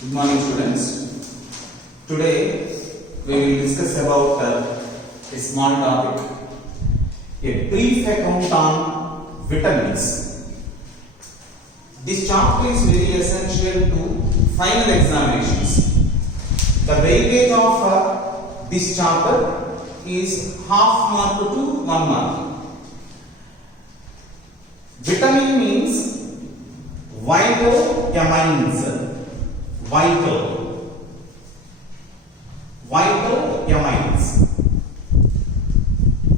Good morning, students. Today we will discuss about a small topic, a brief account on vitamins. This chapter is very essential to final examinations. The weightage of this chapter is half mark to 1 mark. Vitamin means vital amines. Vital amines.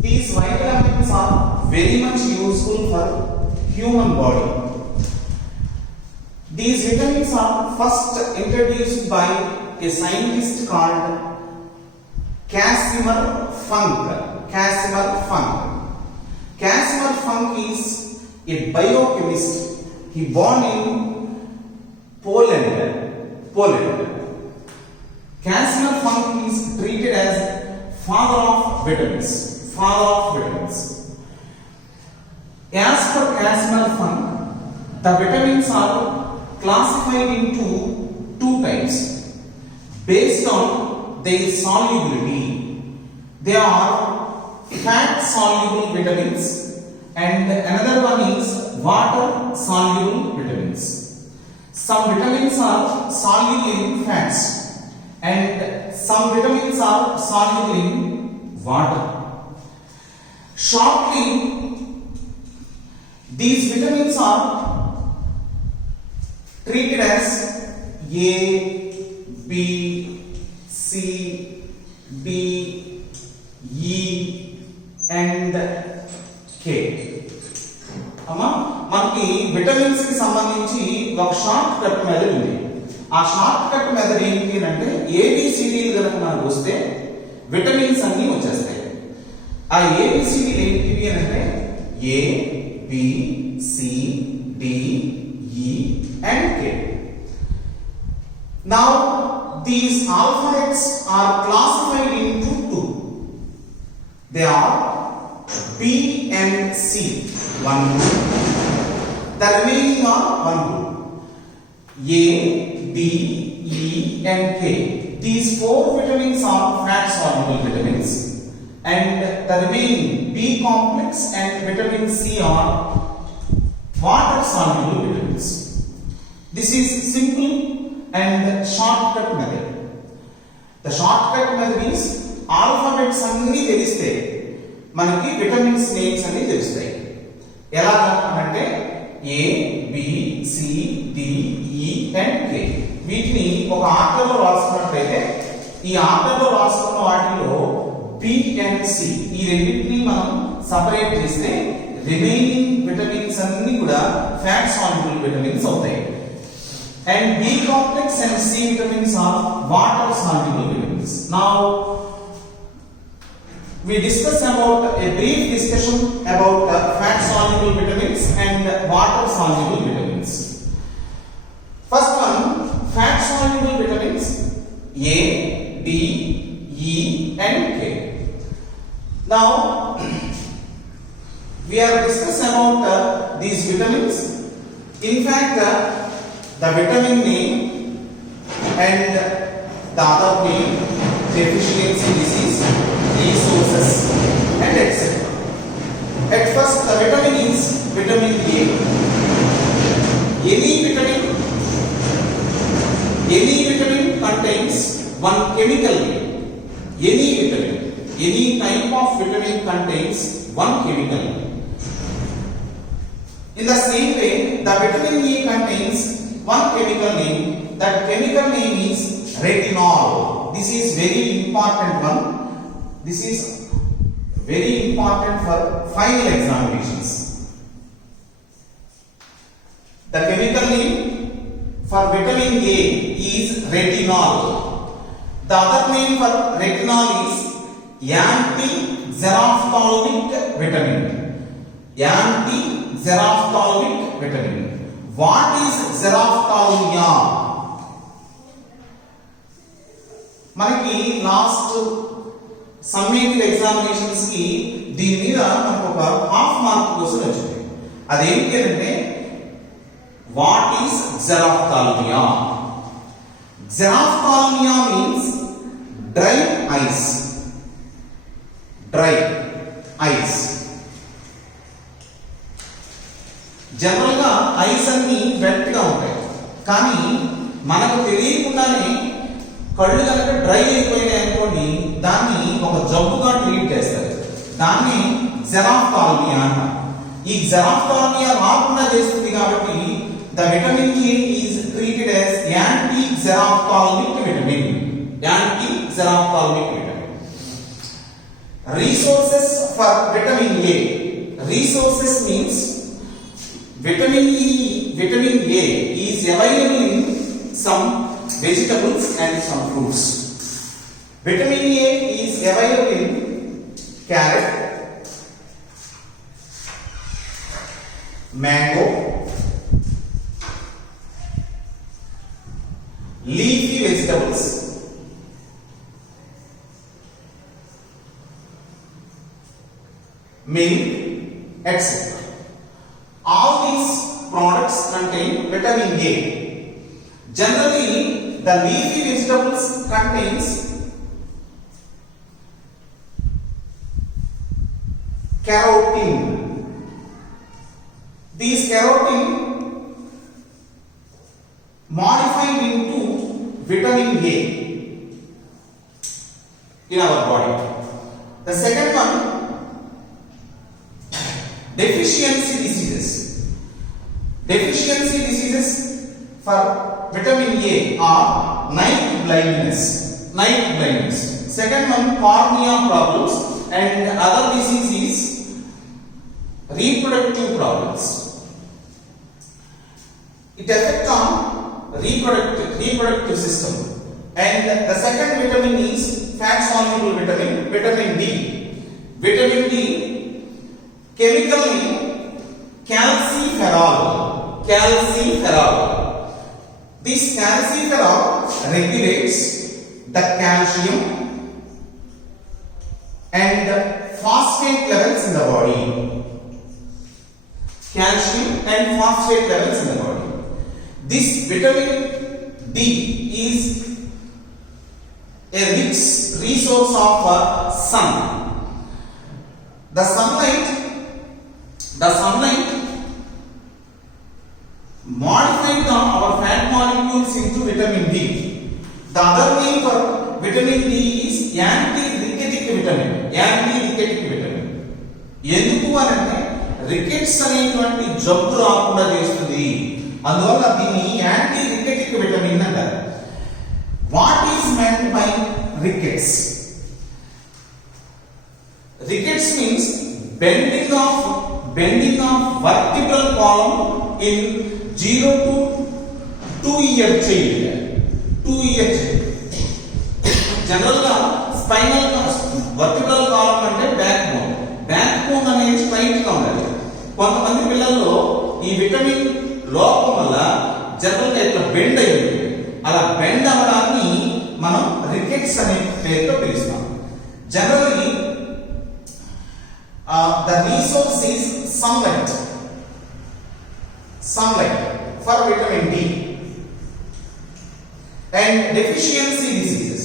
These vital amines are very much useful for human body. These vitamins are first introduced by a scientist called Casimir Funk. Casimir Funk is a biochemist. He born in Poland. Casimir Funk is treated as father of vitamins. As per Casimir Funk, the vitamins are classified into two types based on their solubility. They are fat soluble vitamins and another one is water soluble vitamins. Some vitamins are soluble in fats and some vitamins are soluble in water. Shortly, these vitamins are treated as A, B, C, D, E and K. మనకి విటమిన్స్ కి సంబంధించి ఒక short cut method ఉంది. ఆ short cut method ఏంటి అంటే ABCD గనుక మనకు వస్తే విటమిన్స్ అన్ని వచ్చేస్తాయి. ఆ ABCD ఏంటివి అంటే A, B, C, D, E and K. Now these alphabets are classified into two. They are B and C. One group. The remaining are one group. A, B, E and K. These four vitamins are fat soluble vitamins and the remaining B complex and vitamin C are water soluble vitamins. This is simple and shortcut method. The shortcut method is alphabets అన్ని తెలిస్తే మనకి vitamins names అన్ని తెలుస్తాయి. ఎలా అంటే A, B, C, D, E and K. వీటిని ఒక ఆర్డర్లో రాసుకున్నట్లయితే ఈ ఆర్డర్లో రాసుకున్న వాటిలో B and C ఈ రెండింటిని మనం సెపరేట్ చేస్తే రిమైనింగ్ విటమిన్స్ అన్ని కూడా ఫ్యాట్ సాల్యుబుల్ విటమిన్స్ అవుతాయి. And B complex and C vitamins are water soluble vitamins. Now we discuss about a brief discussion about fat soluble vitamins and water soluble vitamins. First one, fat soluble vitamins A, D, E and K. Now we are discussing about these vitamins. In fact, the vitamin name and the other name, deficiency disease, resources and etc. At first, the vitamin is vitamin A. Any vitamin contains one chemical name. Any type of vitamin contains one chemical name. In the same way, the vitamin E contains one chemical name. That chemical name is retinol. This is very important one. This is very important for final examinations. The chemical name for vitamin A is retinol. The other name for retinol is anti-xerophthalic vitamin. What is xerophthalmia? మనకి last summative examinations కి దీని మీద మనకు ఒక half mark question వచ్చింది. అదేంటి అంటే what is xerophthalmia? Xerophthalmia means dry eyes. Dry eyes. General గా ఐస్ అన్ని వెట్ గా ఉంటాయి, కానీ మనకు తెలియకుండానే కళ్ళు కనుక డ్రై అయిపోయినాయి అనుకోండి, దాన్ని ఒక జబ్బుగా ట్రీట్ చేస్తారు. దాన్ని xerophthalmia అంటారు. ఈ xerophthalmia రాకుండా చేస్తుంది కాబట్టి the vitamin A is treated as anti-xerophthalmic vitamin. Anti-xerophthalmic vitamin. Resources for vitamin A. Resources means vitamin A is available in some vegetables and some fruits. Vitamin A is available in carrot, mango, leafy vegetables, milk, etc. All these products contain vitamin A. Generally, the leafy vegetables contains carotene. These carotene modified into vitamin A in our body. The second one, deficiency diseases. Deficiency diseases for vitamin A are night blindness. Second one, cornea problems, and other diseases, reproductive problems. It affects on reproductive system. And the second vitamin is fat soluble vitamin D. Vitamin D, chemically calciferol. This calciferol regulates the calcium and phosphate levels in the body. Calcium and phosphate levels in the body. This vitamin D is a rich resource of sun. The sunlight modified our fat molecules into vitamin D. The other name for vitamin D is anti-rickettic vitamin. ఎందుకు అంటే రికెట్స్ అనేటువంటి జబ్బు రాకుండా చేస్తుంది, అందువల్ల దీన్ని anti rachitic vitamin అంటారు. What is meant by rickets? Rickets means bending of vertebral column in 0 to 2-year child. General గా స్పైనల్ వర్టిబ్రల్ కాలమ్ అంటే బ్యాక్ బోన్ అనేది స్ట్రైట్ గా ఉండాలి. కొంతమంది పిల్లల్లో ఈ విటమిన్ లోపం వల్ల జనరల్ గా ఇట్లా బెండ్ అయ్యింది. అలా బెండ్ అవడాన్ని మనం రికెట్స్ అనే పేరుతో పిలుస్తాం. Generally the resource is sunlight for vitamin D. And deficiency diseases,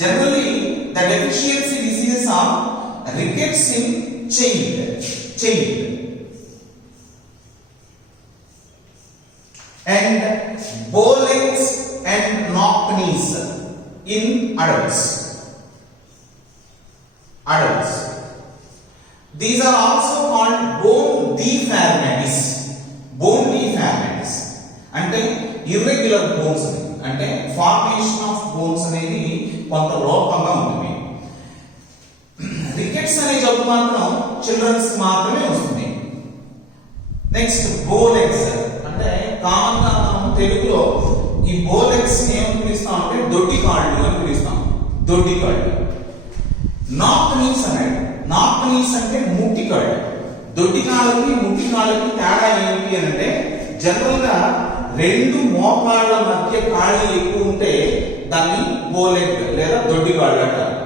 generally the deficiency diseases are rickets in child and bow legs and knock knees in adults. These are also called bone deformities. అంటే irregular bones, అంటే formation of bones అనేది కొంత లోపంగా ఉంటుంది. రికెట్స్ అనే జబ్బు మాత్రం చిల్డ్రన్స్ మాత్రమే వస్తుంది. నెక్స్ట్ బో లెగ్స్, అంటే కామన్ గా మనం తెలుగులో ఈ బో లెగ్స్ ఏమని పిలుస్తాం అంటే దొడ్డి కాళ్ళు అని పిలుస్తాం. నాక్ నీస్ అంటే ముట్టి కాళ్ళు. దొడ్డి కాళ్ళకి ముట్టి కాళ్ళకి తేడా ఏంటి అంటే జనరల్ గా రెండు మోకాళ్ళ మధ్య ఖాళీ ఎక్కువ ఉంటే దాన్ని బో లెగ్ లేదా దొడ్డి కాళ్ళు అంటారు.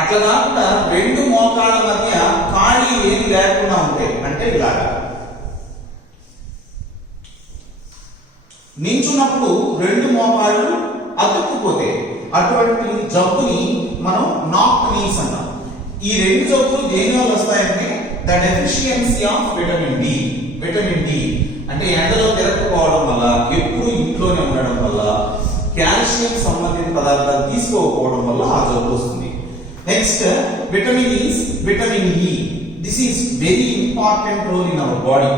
అట్లా కాకుండా రెండు మోకాళ్ళ మధ్య ఖాళీ ఏమి లేకుండా ఉంటాయి అంటే ఇలాగా నించున్నప్పుడు రెండు మోకాళ్ళు అతుక్కుపోతే అటువంటి జబ్బుని మనం నాక్ నీస్ అంటాం. ఈ రెండు జబ్బులు దేని వల్ల వస్తాయంటే the deficiency of vitamin D. Vitamin D అంటే ఎండలో తిరగకపోవడం వల్ల, ఎప్పుడు ఇంట్లోనే ఉండడం వల్ల, కాల్షియం సంబంధిత పదార్థాలు తీసుకోకపోవడం వల్ల ఆ జబ్బు వస్తుంది. Next vitamin is vitamin E. This is very important role in our body.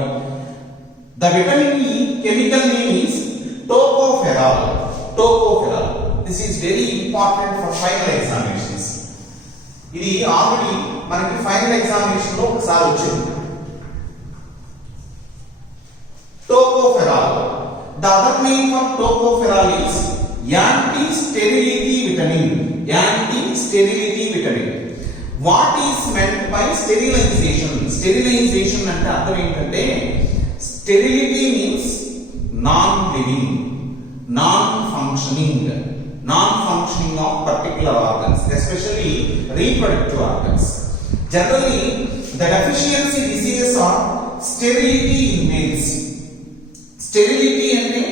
The vitamin E chemical name is tocopherol. Tocopherol. This is very important for final examinations. ఇది ఆల్రెడీ మనకి ఫైనల్ ఎగ్జామినేషన్ లో ఒకసారి వచ్చింది. Tocopherol. The other name for tocopherol is anti-sterility vitamin. Anti-sterility vitamin. What is meant by sterilization? Sterilization అంటే అర్థం ఏంటంటే sterility means non-living, non-functioning of particular organs, especially reproductive organs. Generally, the deficiency diseases are sterility in males. Sterility అంటే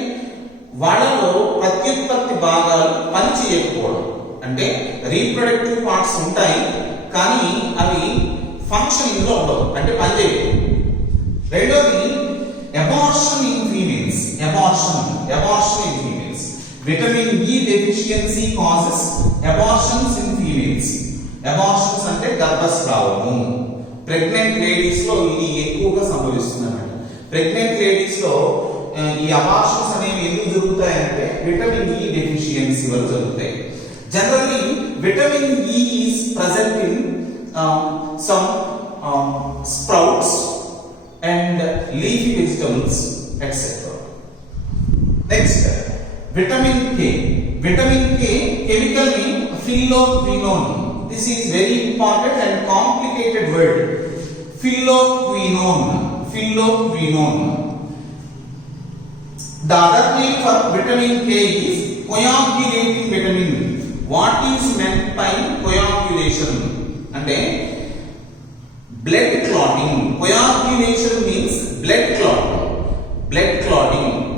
వాళ్ళలో ప్రత్యుత్పత్తి భాగాలు పని చేయకపోవడం. అంటే రీప్రొడక్టివ్ పార్ట్స్ ఉంటాయి కానీ అవి ఫంక్షనింగ్ లో ఉండవు, అంటే పని చేయవు. రెండోది abortion in females. Abortion in females. Vitamin E deficiency causes abortions in females. Abortions అంటే గర్భస్రావము. ప్రెగ్నెంట్ లేడీస్ లో ఇది ఎక్కువగా సంభవిస్తుంది. ప్రెగ్నెంట్ లేడీస్ లో ఈ అబార్షన్స్ అనేవి ఎందుకు జరుగుతాయంటే విటమిన్ ఇ డెఫిషియన్సీ వల్ల జరుగుతాయి. Generally vitamin E is present in some sprouts and leafy vegetables etcetera. Next vitamin K. Vitamin K chemical name phylloquinone. This is very important and complicated word. Phylloquinone. The other name for vitamin K is coagulating vitamin. What is meant by coagulation? అంటే blood clotting. Coagulation means blood clotting.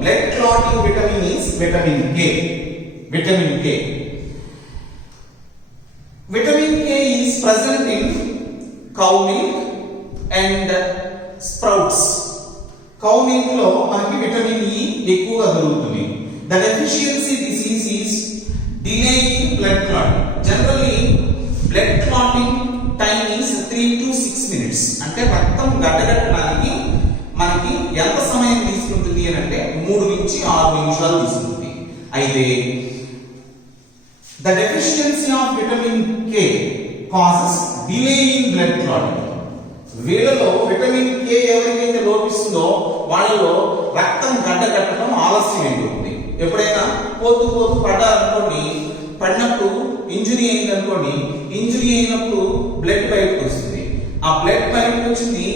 Blood clotting vitamin is vitamin K. Vitamin K is present in cow milk and sprouts. Cow milk లో మనకి vitamin E ఎక్కువగా దొరుకుతుంది. The deficiency disease is delay in blood clotting. Generally blood clotting time is 3 to 6 minutes. అంటే రక్తం గడ్డగట్టడానికి మనకి ఎంత సమయం తీసుకుంటుంది అని అంటే 3 నుంచి 6 నిమిషాలు తీసుకుంటుంది. అయితే the deficiency of vitamin K causes delay in blood clotting. వీళ్ళలో విటమిన్ కే ఎవరికైతే లోపిస్తుందో వాళ్ళలో రక్తం గడ్డగట్టడం ఆలస్యం అయిపోతుంది. ఎప్పుడైనా పోతూ పడ్డారనుకోండి, పడినప్పుడు ఇంజురీ అయిందనుకోండి, ఇంజురీ అయినప్పుడు బ్లడ్ బయటకు వస్తుంది. ఆ బ్లడ్ బయటకు వచ్చింది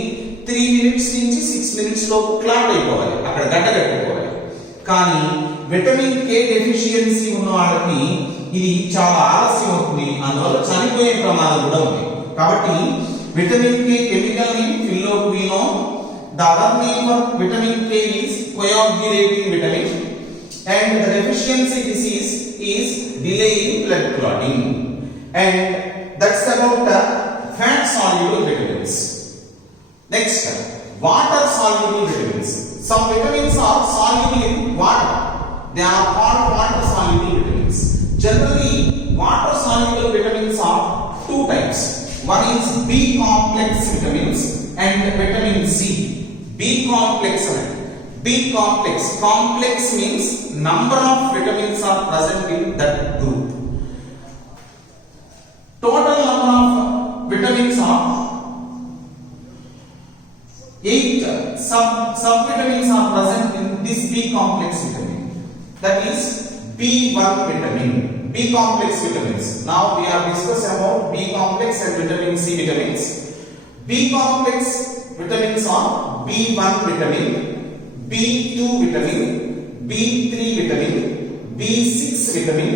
3 minutes నుంచి 6 minutes లోపు క్లాట్ అయిపోవాలి, అక్కడ గడ్డగట్టిపోవాలి. కానీ విటమిన్ కే డెఫిషియన్సీ ఉన్న వాళ్ళకి ఇది చాలా ఆలస్యం అవుతుంది, అందువల్ల చనిపోయే ప్రమాదం కూడా ఉంది. కాబట్టి vitamin K chemical name phylloquinone. The other name for vitamin K is coagulating vitamin, and the deficiency disease is delay in blood clotting. And that's about the fat soluble vitamins. Next, water soluble vitamins. Some vitamins are soluble in water. They are called water soluble vitamins. Generally, water soluble vitamins are two types. One is B complex vitamins and vitamin C. B complex means number of vitamins are present in that group. Total number of vitamins are 8 subvitamins are present in this B complex vitamin. That is B1 vitamin. B complex vitamins. Now we are discussing about B complex and vitamin C vitamins. B complex vitamins are B1 vitamin, B2 vitamin, B3 vitamin, B6 vitamin,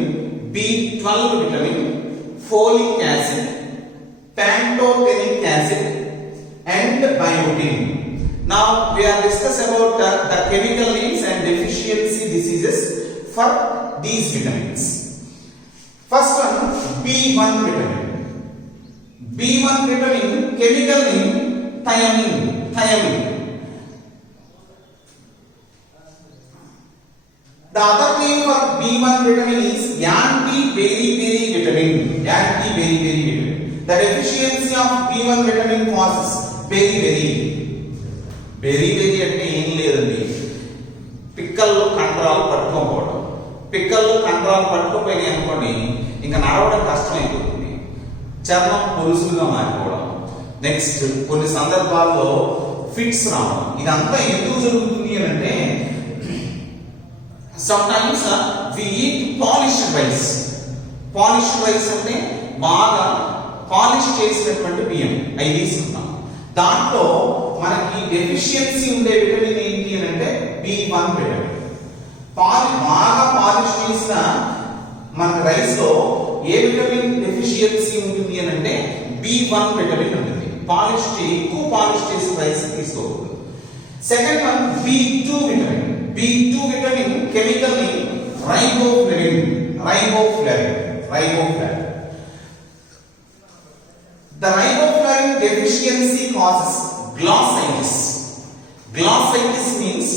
B12 vitamin, folic acid, pantothenic acid and biotin. Now we are discussing about the chemical names and deficiency diseases for these vitamins. First one, B1 vitamin. B1 vitamin chemical name thiamine. Thiamine. The other name for B1 vitamin is anti-beriberi vitamin. Anti-beriberi vitamin. The deficiency of B1 vitamin causes beriberi. Beriberi అంటే ఏం లేదండి, పిక్కల్లో కండరాలు పట్టుకోకపోవడం. పిక్కల్లో కండరాలు పట్టుకోపోయినాయి అనుకోండి, ఇంకా నడవడం కష్టమైపోతుంది, చర్మం పొలుసులుగా మారిపోవడం, నెక్స్ట్ కొన్ని సందర్భాల్లో ఫిట్స్ రావడం. ఇదంతా ఎందుకు జరుగుతుంది అని అంటే, sometimes we eat polished rice. Polished rice అంటే బాగా పాలిష్ చేసినటువంటి బియ్యం అవి తీసుకుంటాం. దాంట్లో మనకి డెఫిషియన్సీ ఉండే విటమిన్ ఏంటి అని అంటే B1 విటమిన్. బాగా పాలిష్ చేసిన మన రైస్ లో ఏ విటమిన్ డెఫిషియన్సీ ఉంటుంది అని అంటే B1 విటమిన్ ఉంటుంది. ఎక్కువ పాలిష్ చేసిన రైస్ తీసుకోకూడదు. Second one B2 vitamin. B2 vitamin chemical name riboflavin. The riboflavin deficiency causes glossitis. Glossitis means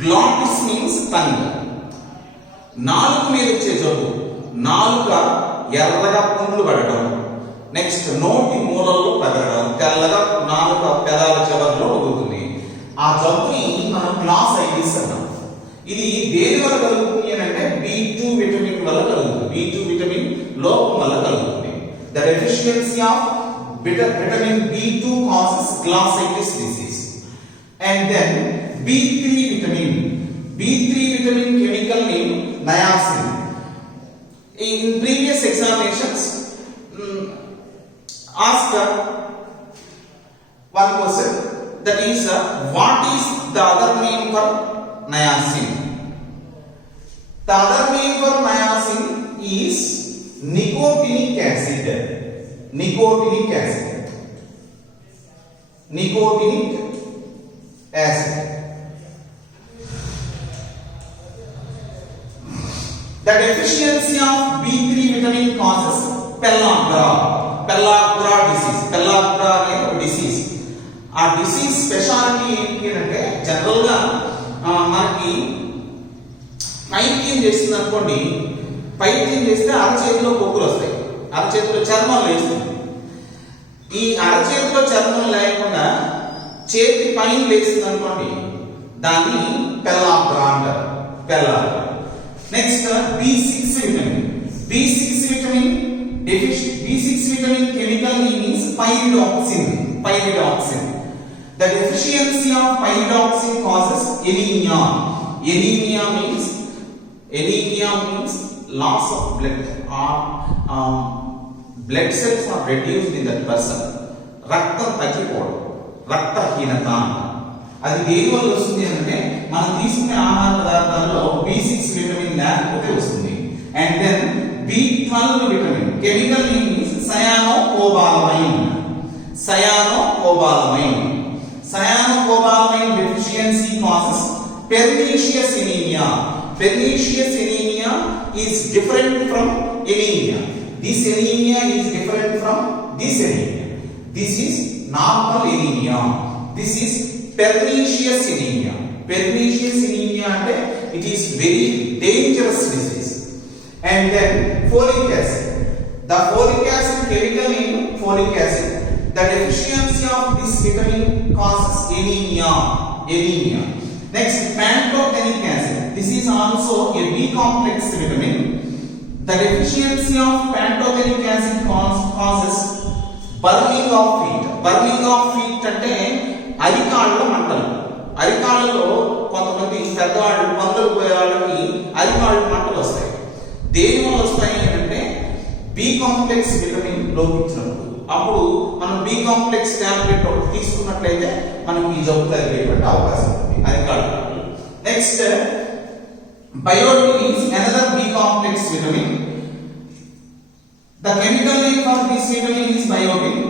glottis means tongue. నాలుక మీద వచ్చే జబ్బు, నాలుక ఎర్రగా పుండ్లు పడడం, నెక్స్ట్ నోటి మూలల్లో పెరగడం, తెల్లగా నాలుక పెదాల చివరిలో అవుతుంది. ఆ జబ్బుని మనం గ్లాసైటిస్ అన్నాం. ఇది దేని వల్ల కలుగుతుంది అని అంటే B2 విటమిన్ వల్ల కలుగుతుంది. B2 విటమిన్ లోపం వల్ల కలుగుతుంది. The deficiency of vitamin B2 causes glossitis disease. And then B3 vitamin. B3 vitamin chemical name niacin. In previous examinations ask one question, that is what is the other name for niacin? The other name for niacin is nicotinic acid. Nicotinic acid. The deficiency of B3 vitamin causes pellagra disease. Pellagra అనే ఒక డిసీజ్. ఆ disease speciality ఏంటి అంటే జనరల్ గా మనకి పైత్యం చేస్తుంది అనుకోండి, పైత్యం చేస్తే అరచేతిలో పొక్కులు వస్తాయి, అరచేతిలో చర్మం లేస్తుంది. ఈ అరచేతిలో చర్మం లేకుండా చేతి పైన లేస్తుంది అనుకోండి, దాన్ని పెల్లాగ్రా అంటారు. Pellagra. Next B6 vitamin. B6 vitamin chemical name is pyridoxine. The deficiency of pyridoxine causes anemia. Anemia means loss of blood, or blood cells are reduced in that person. రక్తం తగ్గిపోవడం, రక్తహీనత. అది దేని వల్ల వస్తుంది అంటే మనం తీసుకునే ఆహార పదార్థాల్లో B6 విటమిన్ లేకపోతే వస్తుంది. And then B12 vitamin chemical name is cyanocobalamin. Cyanocobalamin deficiency causes pernicious anemia. Pernicious anemia is different from anemia. This anemia is different from this anemia. This is normal anemia. This is pernicious anemia. Pernicious anemia అంటే it is very dangerous disease. And then folic acid. The folic acid chemical name folic acid. The deficiency of this vitamin causes anemia. Next, pantothenic acid. This is also a B complex vitamin. The deficiency of pantothenic acid causes burning of feet. Burning of feet అంటే అరికాళ్ళ మంటలు. అరికాళ్ళలో కొంతమంది పెద్దవాళ్ళు మందులు పోయే వాళ్ళకి అరికాళ్ళు మంటలు వస్తాయి. దేని వల్ల వస్తాయి అంటే బి కాంప్లెక్స్ విటమిన్ లోపించినప్పుడు. అప్పుడు మనం బి కాంప్లెక్స్ టాబ్లెట్ ఒకటి తీసుకున్నట్లయితే మనకి ఈ జబ్బు తగ్గేటువంటి అవకాశం ఉంది. అది కాదు. Next biotin is another B complex vitamin. The chemical name for this vitamin is biotin.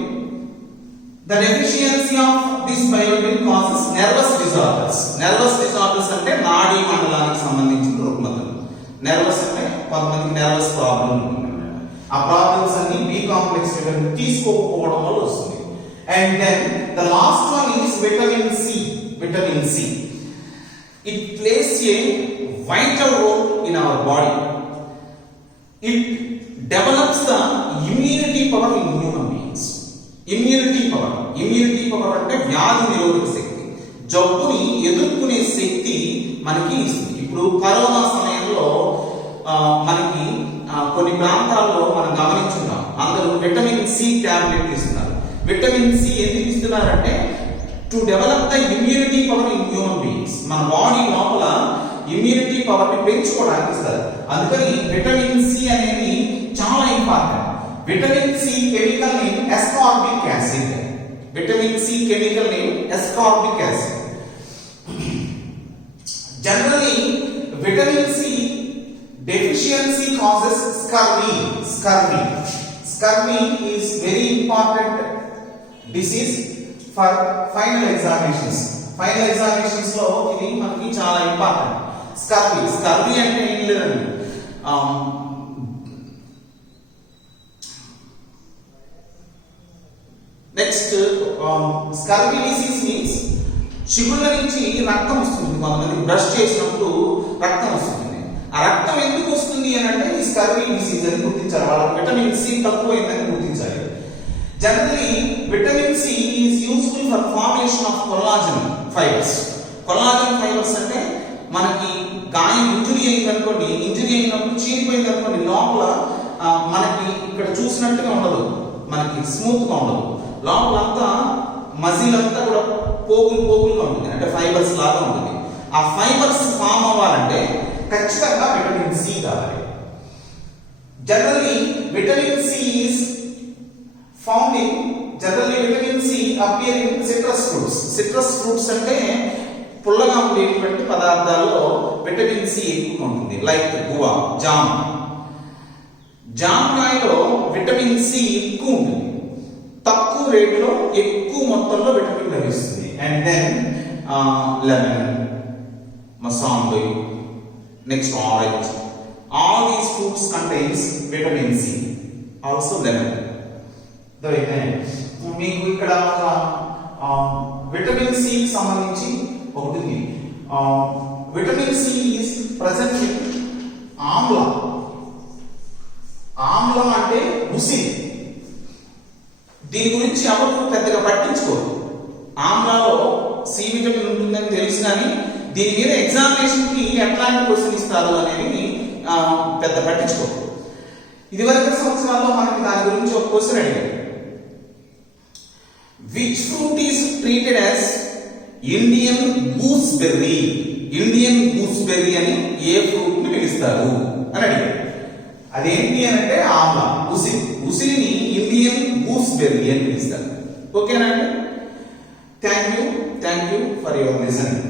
The deficiency of this biotin causes nervous disorders. Nervous disorders అంటే నాడీ మండలానికి సంబంధించిన రుగ్మతలు. Nervous అంటే కొంతమందికి nervous problem ఉంటుంది. ఆ ప్రాబ్లమ్స్ అన్ని B కాంప్లెక్స్ విటమిన్ తీసుకోకపోవడం వల్ల వస్తుంది. And then the last one is vitamin C. Vitamin C. It plays a vital role in our body. It develops the immunity power in human beings. Immunity power అంటే వ్యాధి నిరోధక శక్తి, జబ్బుని ఎదుర్కొనే శక్తి మనకి ఇస్తుంది. ఇప్పుడు కరోనా సమయంలో మనకి కొన్ని ప్రాంతాల్లో మనం గమనించున్నాం, అందరూ విటమిన్ సి టాబ్లెట్ ఇస్తున్నారు. విటమిన్ సి ఎందుకు ఇస్తున్నారంటే to develop the immunity power in human beings. మన బాడీ లోపల ఇమ్యూనిటీ పవర్ ని పెంచుకోవడానికి ఇస్తారు. అందుకని విటమిన్ సి అనేది చాలా important. Vitamin C chemical name ascorbic acid. Vitamin C chemical name ascorbic acid. Generally, vitamin C deficiency causes scurvy. Scurvy is very important disease for final examinations. Final examinations లో ఇది మనకి చాలా important. Scurvy అంటే ఏం లేదండి, next scurvy disease means చిగుళ్ళ నుంచి రక్తం వస్తుంది. కొంతమంది బ్రష్ చేసినప్పుడు రక్తం వస్తుంది. ఆ రక్తం ఎందుకు వస్తుంది అని అంటే ఈ స్కర్వీ డిసీజ్ అని గుర్తించాలి. వాళ్ళకి విటమిన్ సి తక్కువైందని గుర్తించాలి. Generally vitamin C is useful for formation of collagen fibres. Collagen fibres అంటే మనకి గాయం ఇంజురీ అయిందనుకోండి, ఇంజురీ అయినప్పుడు చీలిపోయింది అనుకోండి, లోపల మనకి ఇక్కడ చూసినట్టుగా ఉండదు, మనకి స్మూత్ గా ఉండదు, లోపలంతా మజిల్ అంతా కూడా పోగులుగా ఉంటుంది, అంటే ఫైబర్స్ లాగా ఉంటుంది. ఆ ఫైబర్స్ ఫామ్ అవ్వాలంటే ఖచ్చితంగా విటమిన్ సి కావాలి. Generally vitamin C is found in vitamin C appear in citrus fruits. Citrus fruits అంటే పుల్లగా ఉండేటువంటి పదార్థాల్లో విటమిన్ సి ఎక్కువ ఉంటుంది. లైక్ గువా, జామకాయలో విటమిన్ సి ఎక్కువ ఉంటుంది, తక్కువ రేటులో ఎక్కువ మొత్తంలో విటమిన్ లభిస్తుంది. And then lemon, mosambi, next orange, all these fruits contains vitamin C. Also lemon. మీకు ఇక్కడ ఒక విటమిన్ సి సంబంధించి ఒకటి ఉంది. Vitamin C is present in Amla. ఆమ్లా అంటే ఉసిరి. దీని గురించి ఎవరు పెద్దగా పట్టించుకోరు. ఆమ్లాలో సి విటమిన్ ఉంటుందని తెలుసు, కానీ దీని మీద ఎగ్జామినేషన్ కి ఎట్లాంటి క్వశ్చన్ ఇస్తారు అనేది పెద్ద పట్టించుకోరు. ఇదివరకు సంవత్సరాల్లో మనకి దాని గురించి ఒక క్వశ్చన్ అడిగారు. Which fruit is treated as Indian gooseberry? Indian gooseberry అని ఏ ఫ్రూట్ ని పిలుస్తారు అని అడిగారు. అదేంటి అని అంటే ఆమ్లా, ఉసిరిని ఇండియన్ గూస్బెర్రీ అని పిలుస్తారు. ఓకేనా అండి? Thank you for your listening.